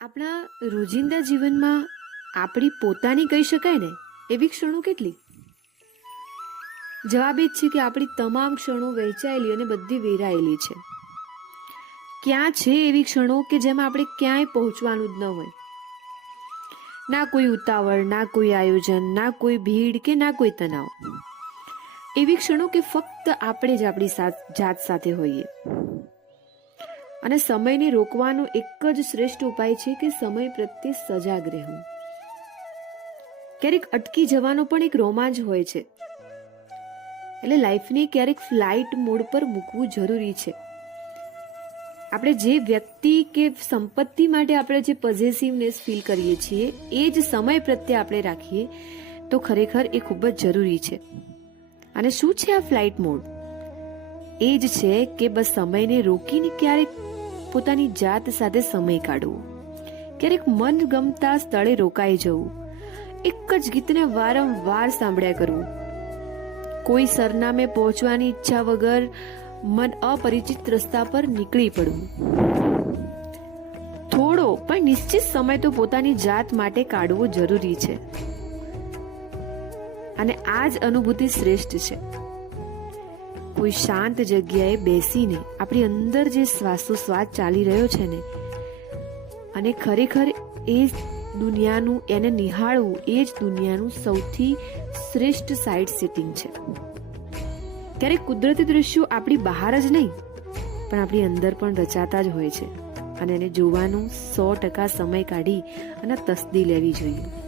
આપણા રોજિંદા જીવનમાં આપણી પોતાની કહી શકાય ને એવી ક્ષણો કેટલી? જવાબ એ જ છે કે આપણી તમામ ક્ષણો વહેંચાયેલી અને બધી વેરાયેલી છે. ક્યાં છે એવી ક્ષણો કે જેમાં આપણે ક્યાંય પહોંચવાનું જ ન હોય, ના કોઈ ઉતાવળ, ના કોઈ આયોજન, ના કોઈ ભીડ કે ના કોઈ તણાવ. એવી ક્ષણો કે ફક્ત આપણે જ આપણી જાત સાથે હોઈએ. અને સમયને રોકવાનો એક જ શ્રેષ્ઠ ઉપાય છે કે સમય પ્રત્યે સજાગ રહેવું. ક્યારેક અટકી જવાનો પણ એક રોમાંચ હોય છે. એટલે લાઈફને ક્યારેક ફ્લાઇટ મોડ પર મૂકવું જરૂરી છે. આપણે જે વ્યક્તિ કે સંપત્તિ માટે આપણે જે પોઝેસિવનેસ ફીલ કરીએ છીએ એ જ સમય પ્રત્યે આપણે રાખીએ તો ખરેખર એ ખૂબ જ જરૂરી છે. અને શું છે આ ફ્લાઇટ મોડ? એ જ છે કે બસ સમયને રોકીને ક્યારેક પોતાની જાત સાથે સમય કાઢવો, ક્યારેક મન ગમતા સ્થળે રોકાઈ જવું, એક જ ગીતને વારંવાર સાંભળ્યા કરવું, કોઈ સરનામે પહોંચવાની ઈચ્છા વગર મન અપરિચિત રસ્તા પર નીકળી પડવું. થોડો પણ નિશ્ચિત સમય તો પોતાની જાત માટે કાઢવો જરૂરી છે. અને આ જ અનુભૂતિ શ્રેષ્ઠ છે. કોઈ શાંત જગ્યાએ બેસીને આપણી અંદર જે શ્વાસોશ્વાસ ચાલી રહ્યો છે ને, અને ખરેખર એ દુનિયાનું એને નિહાળવું એ જ દુનિયાનું સૌથી શ્રેષ્ઠ સાઇટ સીટિંગ છે. ક્યારેક કુદરતી દ્રશ્યો આપણી બહાર જ નહીં પણ આપણી અંદર પણ રચાતા જ હોય છે, અને એને જોવાનું 100% સમય કાઢી અને તસદી લેવી જોઈએ.